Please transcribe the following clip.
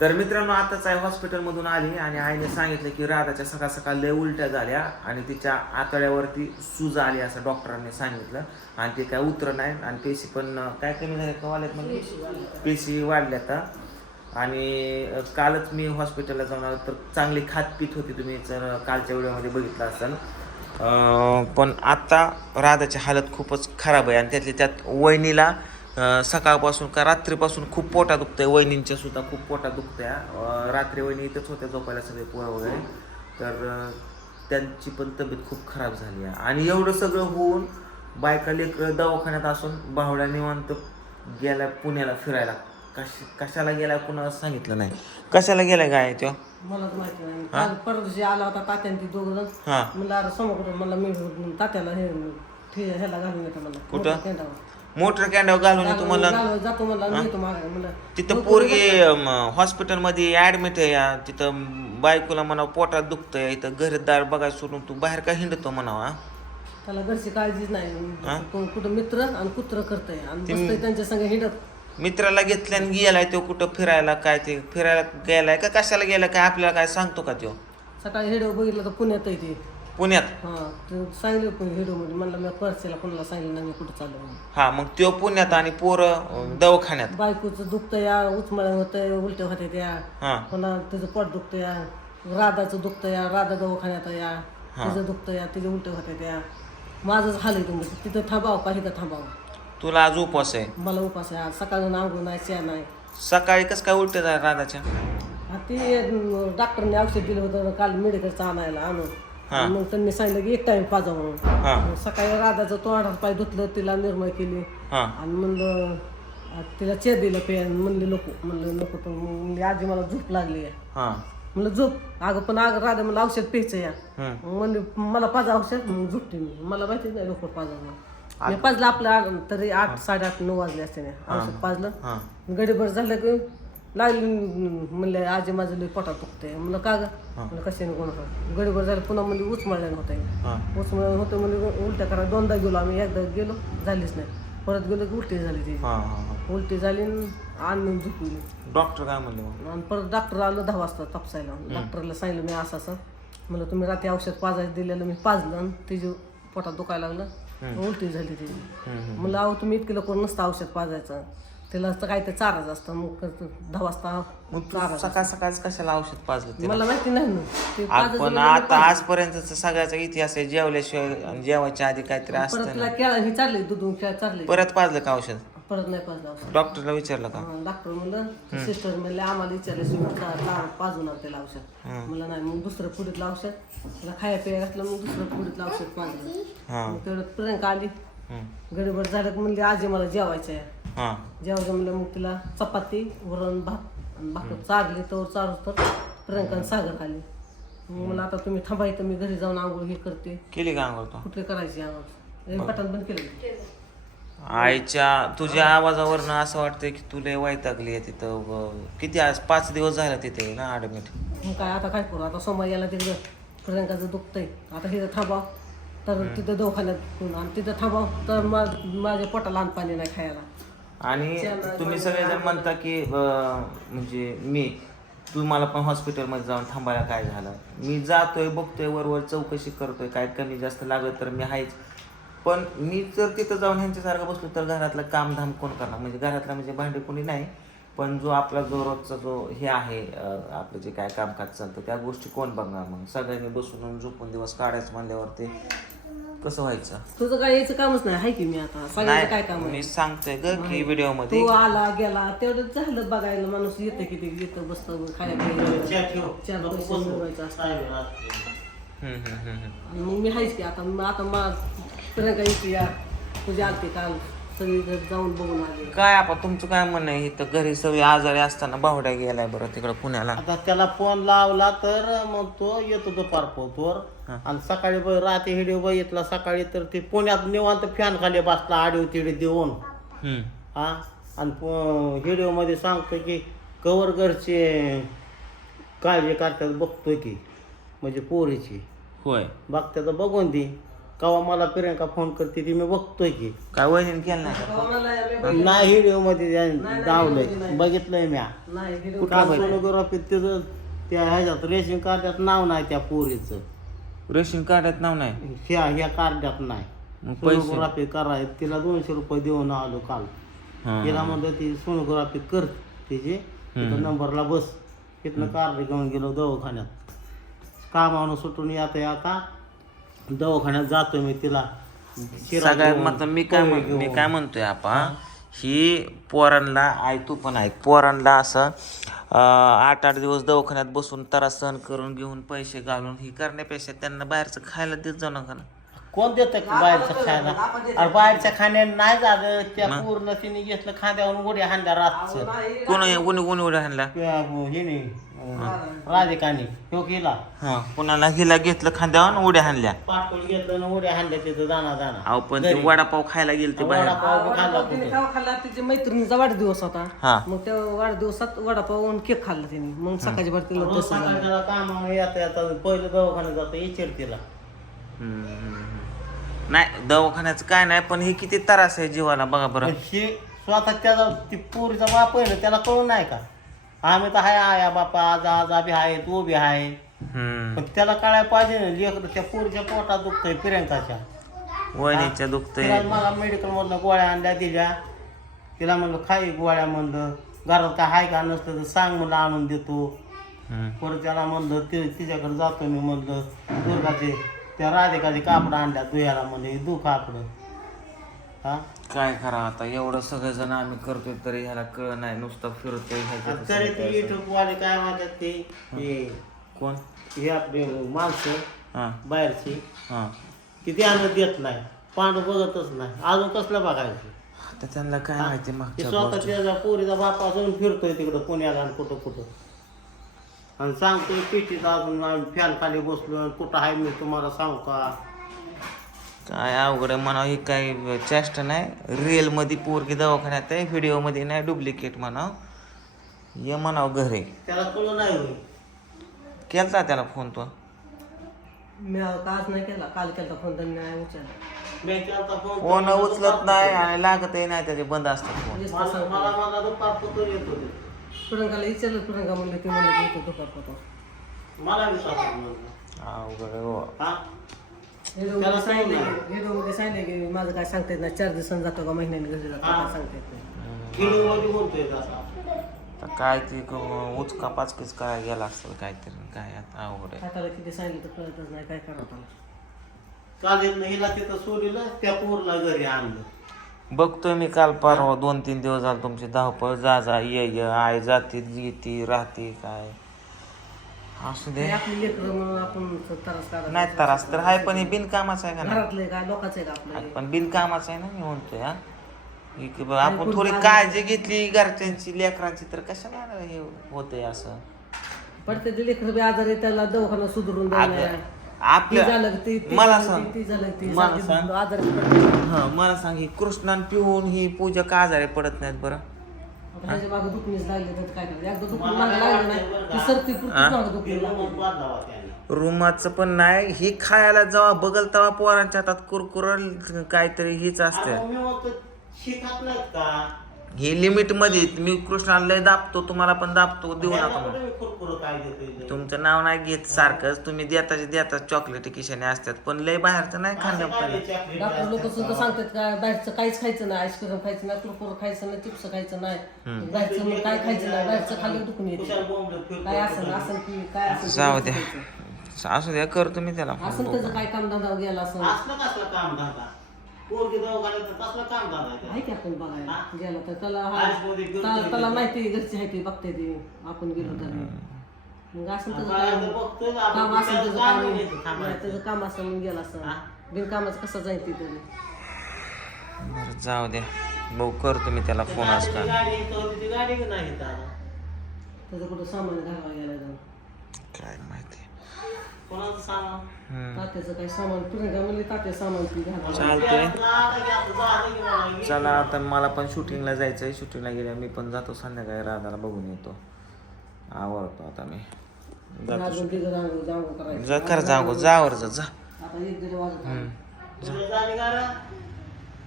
तर मित्रांनो आताच आहे हॉस्पिटलमधून आली आणि आईने सांगितलं की राधाच्या सकाळ सकाळ लय उलट्या झाल्या आणि तिच्या आतड्यावरती सूज आली असं डॉक्टरांनी सांगितलं. आणि ते काय उतर नाही आणि पेशी पण काय कमी झाले का वाढल्यात म्हणजे? पेशी वाढल्यात. हा. आणि कालच मी हॉस्पिटलला जाऊन आलो तर चांगली खातपीत होती तुम्ही जर कालच्या व्हिडिओमध्ये बघितलं असाल. पण आता राधाची हालत खूपच खराब आहे आणि त्यातली त्यात वहिनीला सकाळपासून का रात्रीपासून खूप पोटा दुखतंय वहिनींच्या सुद्धा खूप पोटा दुखतंय. रात्री वहिनी इथंच होत्या झोपायला सगळे पोरं वगैरे. तर त्यांची पण तब्येत खूप खराब झाली आहे. आणि एवढं सगळं होऊन बायका लेकरं दवाखान्यात असून बावड्या निवांत गेला पुण्याला फिरायला. कश कशाला गेला कुणाला सांगितलं नाही. कशाला गेला काय तो मला माहिती नाही. काल परवा दिवशी आला होता तात्याने ती दोघं जण. हा. अरे समोर मला मी तात्याला हे ह्याला घालून येतो मला कुठं? मोटर कॅन्डाव घालून जातो येतो मागे म्हणलं तिथं पोरगी हॉस्पिटलमध्ये ऍडमिट आहे या. तिथं बायकोला म्हणा पोटात दुखतंय इथं घरदार बघायला सोडून तू बाहेर काय हिंडतो म्हणावा त्याला घरची काळजीच नाही. कोण- कुठं मित्र आणि कुत्र करतंय आणि बसतंय त्यांच्या संग हिंडत. मित्राला घेतल्याने गेलाय तो कुठं फिरायला काय ते फिरायला गेलाय का कशाला गेलाय काय आपल्याला काय सांगतो का तो? सकाळी हिडो बघितलं तर पुण्यात आहे ते. पुण्यात? हा ते सांगितलं पण हिडो मध्ये. म्हणलं मी परसेला कोणाला सांगितलं नाही मी कुठं चाललो म्हणून. हा मग तो पुण्यात आणि पोरं दवाखान्यात? बायकोचं दुखतं या उचमळ होतंय उलट्या होत्या त्या. हा. पुन्हा तिचं पोट दुखतं या राधाचं दुखतं या राधा दवाखान्यात या. तिचं दुखतं या तिच्या उलट्या होत्या त्या. माझंच हाल आहे तुमचं. तिथं थांबावं का? इथं थांबावं. तुला आज उपवास आहे. मला उपास आहे. आज सकाळून आंघोळ नाही चहा नाही. सकाळी कसं काय उलट झालं राधाच्या? आणि ते अं, डॉक्टरने औषध दिलं होतं काल मेडिकलचं आणायला आणून. हा. मग त्यांनी सांगितलं की एक टाइम पाजा म्हणून. हा. मग सकाळी राधाचं तोंडात पाय धुतलं तिला निर्मळ केली. हा. आणि म्हणलं आ, तिला चेर दिलं पेन म्हणले नको म्हणलं नको तर मग म्हणली आजी मला झोप लागली आहे. हा. म्हणलं झोप. अगं पण अगं राधा मला औषध प्यायचं या हम्म. मग म्हणले मला पाजा औषध मग झोपते मी. मला माहितीच नाही लोक पाजा म्हणून मी पाजलं आपलं आठ- तरी आठ साडेआठ नऊ वाजले असते ना औषध पाजलं हा. गडीभर झालं की लागली म्हणले आजी माझं लई पोटात दुखतंय. म्हणलं का ग? म्हणलं कशाने कोण गडीभर झालं पुन्हा म्हणजे उचमळल्यानं होतं उचमळल्यानं होतं म्हणजे उलट्या करा दोनदा गेलो आम्ही एकदा गेलो झालीच नाही. परत गेलो की उलटी झाली ती. उलटी झाली आणि आणून झोपली. डॉक्टर काय म्हणले आणि परत डॉक्टर आलं दहा वाजता तपासायला. डॉक्टरला सांगितलं मी असं असं. म्हणलं तुम्ही रात्री औषध पाजायचं दिलेलं मी पाजलं आणि तिची पोटात दुखायला लागलं उलटी झाली तिची हम्म, म्हणलं अहो तुम्ही इतके लवकर नसतं औषध पाजायचं. तिला तर काय ते चारायचं असतं मग दहा वाजता मग तू सकाळ सकाळच कशाला औषध पाजलं मला माहिती नाही ना. ते आज पण आता आजपर्यंतचा सगळ्याचा इतिहास आहे जेवल्याशिवाय आणि जेवायच्या आधी काहीतरी परत असतं तिला केळा ही चालली दूध केळा चालली परत पाजलं का औषध? परत नाही पाजलं औषध. डॉक्टरला विचारलं का? हा, डॉक्टर म्हणलं सिस्टर म्हणले आम्हाला विचारले तुम्ही चा- चा- पाजून आण त्याला औषध मला नाही मग दुसरं पुढीतलं औषध. त्याला खाया पिया घातलं मग दुसरं पुढीतलं औषध पाजलं. हा. मग तेवढं प्रियंका आली. हम्म. गडबड झालं की म्हणली आजी मला जेवायचं आहे हा. जेवायचं म्हणलं मग तिला चपाती वरण भात आणि भाकर. चारली तर चारू तर प्रियंका आणि सागर आली मग मला आता तुम्ही थांबा इथं मी घरी जाऊन आंघोळ हे करते. केली का आंघोळ तू? कुठे करायची आंघोळ बटन बंद केलं आईच्या तुझ्या आवाजावरनं असं वाटतंय की तुला वैतागली आहे तिथं किती आज पाच दिवस झाले तिथे ना ऍडमिट मग काय आता काय करू? आता सोमवार याला तिकडं प्रियंकाचं दुखतंय. आता तिथं थांबाव तर तिथं दवाखान्यात आणि. तिथं थांबाव तर मा माझ्या पोटाला लहान पाणी नाही खायला. आणि तुम्ही सगळेजण म्हणता की अं, म्हणजे मी तू मला पण हॉस्पिटलमध्ये जाऊन थांबायला काय झालं? मी जातोय बघतोय वरवर चौकशी करतोय काय कमी जास्त लागलं तर मी आहेच पण मी जर तिथं जाऊन ह्यांच्यासारखं बसलो तर घरातलं कामधाम कोण करणार? म्हणजे घरातला म्हणजे भांडे कोणी नाही पण जो आपला जो रोजचा जो हे आहे अं, आपलं जे काय कामकाज चालतं त्या गोष्टी कोण बघणार मग? सगळ्यांनी बसून आणि झोपून दिवस काढायचं म्हणल्यावर ते कसं व्हायचं? तुझं काय यायचं कामच नाही हाय की मी आता? सगळ्यांचं काय काम नाही आहे? मी सांगतोय ग की व्हिडिओमध्ये तो आला गेला तेवढं झालं बघायला माणूस येतं किती येतं बसतं खाया पिया चार पैसे मिळवायचं असतं. हम्म, हम्म, हम्म, हम्म. आणि मग मी हायच की आता मग आता मा प्रियंका येते या तुझी आलती काल. सगळी घर जाऊन बघून आले. काय आपण तुमचं काय म्हणणं आहे? इथं घरी सगळी आजारी असताना बावड्या गेलाय बरं तिकडं पुण्याला. आता त्याला फोन लावला तर मग तो येतो दुपार पोतवर आणि सकाळी ब- रात्री हिडिओ बघितला सकाळी तर ते पुण्यात निवांत फॅन खाली बसला आडीव तिडे देऊन. हम्म. हा? आणि हिडिओ मध्ये सांगतो की कवर घरचे काळजी करतात बघतोय की म्हणजे पोरीची. होय. बघतात तर बघून ती कवा मला प्रियंका फोन करते ती मी बघतोय की. काय वहिनी केलं नाही का? बघितलं. नाही व्हिडिओमध्ये दावलंय बघितलंय म्या. नाही. व्हिडिओ का सोनोग्राफी तिथं त्या ह्याच्यात रेशन कार्डात नाव नाही त्या पोरीचं. रेशन कार्डात नाव नाही? ह्या ह्या कार्डात नाही. मग पैसे? सोनोग्राफी कराय तिला दोनशे रुपये देऊन आलो काल. हा. तिला म्हणलं ती सोनोग्राफी कर तिची. तिथं नंबरला बस. तिथनं कार्ड घेऊन गेलो दवाखान्यात. कामावून सुटून येता येता दवाखान्यात जातो मी तिला. सगळ्यात मतलब मी काय पोहे म्हण- मी. काय म्हणतोय आपा ही पोरांना आई तू पण ऐक पोरांना असं आठ आठ दिवस दवाखान्यात बसून त्रास सहन करून घेऊन पैसे घालून ही करण्यापेक्षा त्यांना बाहेरचं खायला देत जाऊ नका ना. कोण देत बाहेरचं खायला? अरे बाहेरच्या खाण्याने नाही झालं त्या पूर्ण तिने घेतलं खांद्यावरून उड्या हांड्या रातचं. कोणी कोणी कोणी उड्या हाणला हे नाही राधिकाने ह्यो केला. हा. कोणाला हिला घेतलं खांद्यावर उड्या हाणल्या. पाटोल घेतलं ना उड्या हांड्या तिथं दाना दाना. अहो पण ते वडापाव खायला गेले ते बाहेर. वडापाव बी खाल्ला तिने कुठे खावा खाल्ला तिच्या मैत्रिणीचा वाढदिवस होता. हा. मग त्या वाढदिवसात वडापाव आणि केक खाल्ला तिने. मग सकाळची बार तिला रोज तसं झालं. सकाळच्याला कामावर येता येता पहिलं दवाखान्यात जातं इचेर तिला. हम्म, हम्म, हम्म. नाही दवाखान्याचं काय नाही पण हे किती त्रास आहे जीवाला बघा बरं. हे स्वतः त्याला ती पोरीचा बाप आहे ना त्याला कळून नाही का? आम्ही तर हाय आया बापा आज आज बी आहे तू बी आहे हम्म. पण त्याला कळायला पाहिजे ना लेकर त्या पोरीच्या पोटात दुखतंय प्रियंकाच्या. वहिनीच्या दुखतंय. मला मेडिकल मधनं गोळ्या आणल्या दिल्या. तिला म्हणलं खाई गोळ्या म्हणलं. घरात काय हाय का नसलं तर सांग म्हणलं आणून देतो. हम्म. परत त्याला म्हणलं ते तिच्याकडे जातो मी म्हणलं दुर्गाचे त्या राधिकाचे कापड आणल्या दुयाला म्हणलं हे दु कापड. हा? काय करा आता? एवढं सगळेजण आम्ही करतोय तरी ह्याला कळ नाही. नुसतं फिरतोय आणि ह्याच्यात तरी ते युट्यूब वाले काय म्हणतात ते? हे. कोण? हे आपले माणसं हा. बाहेरची हा. किती आणत देत नाही. पांडू बघतच नाही. अजून कसलं बघायचं? आता त्यांना काय माहिती ते मागच्या स्वतः गोष्टी. त्याचा पोरीचा बाप अजून फिरतोय तिकडं पुण्याला आणि कुठं कुठं. आणि सांगतोय पिटीत अजून फॅन खाली बसलो आणि कुठं आहे मी तुम्हाला सांगू का? काय अवघड आहे म्हणावं ही काही चेष्टा नाही. रिअलमध्ये पोरगी दवाखान्यात आहे व्हिडिओमध्ये नाही डुप्लिकेट म्हणाव. ये म्हणाव घरी. त्याला कळलं नाही होय. केलता त्याला फोन तो? मी आज नाही केला काल केला फोन नाही उचलला. फोन फोन उचलत नाही आणि लागतही नाही त्याचे बंद असतात फोन मला सांगतो. मला मला दुपार पत्र येत होते. प्रियंकाला विचारलं प्रियंका म्हणलं ती म्हणलं की मला म्हणलं. अवघड आहे हो. हा? व्हिडिओमध्ये सांगितलं व्हिडिओमध्ये सांगितलं की माझं काय सांगता येत नाही. चार दिवसांनी जातो का महिन्याने घरी जातो काय सांगता येत नाही. खेळूमध्ये बोलतोय तसा. तर काय ते क- उचका पाचकीच काय गेला असेल काहीतरी काय आता अवघड आहे. हाताला किती सांगितलं तर कळतच नाही काय करावं त्याला काल इथनं हिला तिथं सोडलं त्या पोरला घरी आणलं. बघतोय मी काल परवा दोन तीन दिवस झाले तुमची धावपळ जा जा ये ये आय जाते येते राहते काय. असू दे. हे आपली लेकरं म्हणून आपण त्रास नाही त्रास तर आहे पण हे बिनकामाचं आहे का नाही? घरातले काय लोकांचं आहे का आपलं पण बिनकामाचं आहे ना मी म्हणतोय हा. हे की बा आपण थोडी काळजी घेतली घरच्यांची लेकरांची तर कशाला हे होतंय असं? पडते ते लेकरं बी आजारी त्याला दवाखाना सुधरून अगं, द्यायला ती आपल्या झालं की ती ती मला झालं सांग की ती झालं की ती मला सारखी सांग. आजारी पडते. हा मला सांग ही कृष्णान पिऊन ही पूजा का आजारी पडत नाहीत बरं? आता ह्याच्या मागं दुखणीच लागले तर काय करायचं एकदा दुखणी मागं लागलं नाही ती सरती पुरतीच मागं दुखणी लागली. बांधावा त्याने. रुमाचं पण नाही ही खायला जेव्हा बघल तेव्हा पोरांच्या हातात कुरकुरल काहीतरी हीच असते. शिकत नाहीत का? ही लिमिटमध्ये मी कृष्णाला लय दाबतो तुम्हाला पण दाबतो देऊ नका त्याला म्हणून. कुठे मी कुरकुरं काय देतोय तुमचं नाव नाही घेत सारखंच. तुम्ही देताचे देताच चॉकलेट किशाने असतात. पण लय बाहेरचं नाही खाल्लं पाहिजे डॉक्टर लोक सुद्धा सांगतात काय बाहेरचं काहीच खायचं नाही आईस्क्रीम खायचं नाही कुरकुर खायचं नाही चिप्स खायचं नाही. बाहेरचं मग काय खायचं नाही बाहेरचं खाल्लं दुखून येते. काय असं असं की काय असं जाऊ द्या. असू द्या करतो मी त्याला. असं त्याचं काय काम धंदा गेला असं? असलं कसलं काम धंदा? पोरगी दवाखान्यात कसलं काम धंदा आहे? की आपण बघायला? गेला तर त्याला हा- माहिती आहे, घरची आहे ती बघते ती. आपण गेलो तर. मग असं त्याचं काम असं त्याचं त्याचं काम नाही त्याचं काम असं मग गेला असं. बिनकामाचं कसं जाईल ती तरी? बरं जाऊ द्या भाऊ करतो मी त्याला फोन आज का? ती गाडी नाही. त्याचं कुठं सामान घालवा गेला जाऊन. काय माहिती. कोणाचं सामान? हम्म. तात्याचं काय सामान? प्रियंका म्हणली तात्या सामान ती घालवा चालतंय. आता घ्या, आता जा, आता घ्या. चला आता मला पण शूटिंगला जायचंय. शूटिंगला गेल्या मी पण जातो. संध्याकाळी राधाला बघून येतो. आवडतो आता मी. जातो. अजून करायचं. जा कर जाऊ जावर जा जा. आता एक दीड वाजत. आले. उद्या जा